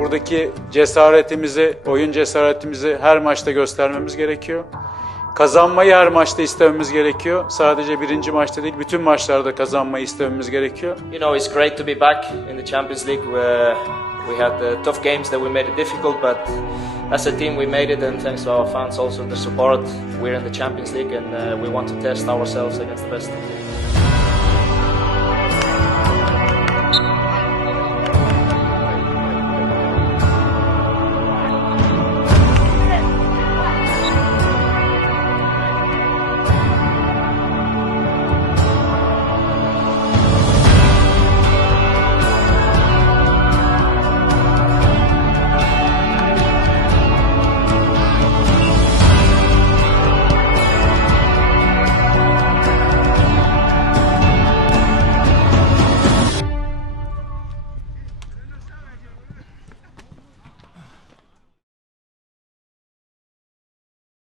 Buradaki cesaretimizi, oyun cesaretimizi her maçta göstermemiz gerekiyor. Kazanmayı her maçta istememiz gerekiyor. Sadece birinci maçta değil, bütün maçlarda kazanmayı istememiz gerekiyor. You know, it's great to be back in the Champions League. Where we had the tough games that we made it difficult, but as a team we made it, and thanks to our fans also the support. We're in the Champions League, and uh, we want to test ourselves against the best.